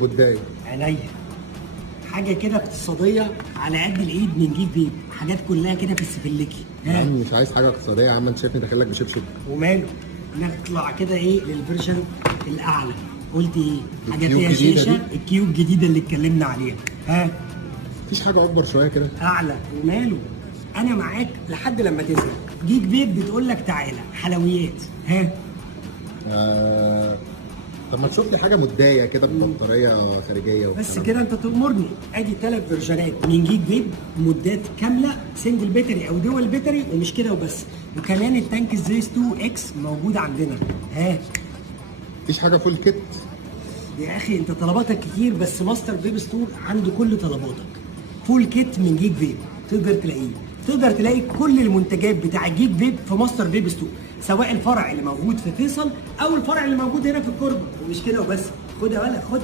بوداي. عينيا. حاجه كده اقتصاديه على قد الايد من جيب بيب، حاجات كلها كده في السفلكي. يا عم مش عايز حاجه اقتصاديه يا عم، انت شايفني داخل لك بشبشب. وماله؟ نطلع كده ايه للفيرجن الاعلى. قلت ايه؟ حاجه الكيو فيها الجديدة شاشه، دي؟ الكيو الجديده اللي اتكلمنا عليها. مفيش حاجه اكبر شويه كده؟ اعلى. وماله؟ انا معاك لحد لما تزهق. جيك بيب بتقول لك تعالى حلويات. طب ما تشوف لي حاجه مدايه كده ببطاريه خارجيه بس كده انت تأمرني. ادي 3 فيرجنات من جيك بيب، مدات كامله، سنجل بيتري او دول بيتري، ومش كده وبس، وكمان التانك الزيس 2 اكس موجود عندنا. مفيش حاجه فول كيت؟ يا اخي انت طلباتك كتير، بس ماستر بيب ستور عنده كل طلباتك. فول كيت من جيك بيب تقدر تلاقيه. تقدر تلاقي كل المنتجات بتاع جيك بيب في ماستر بيب ستور، سواء الفرع اللي موجود في فيصل او الفرع اللي موجود هنا في الكوربه. ومش كده وبس، خد يا ولد خد.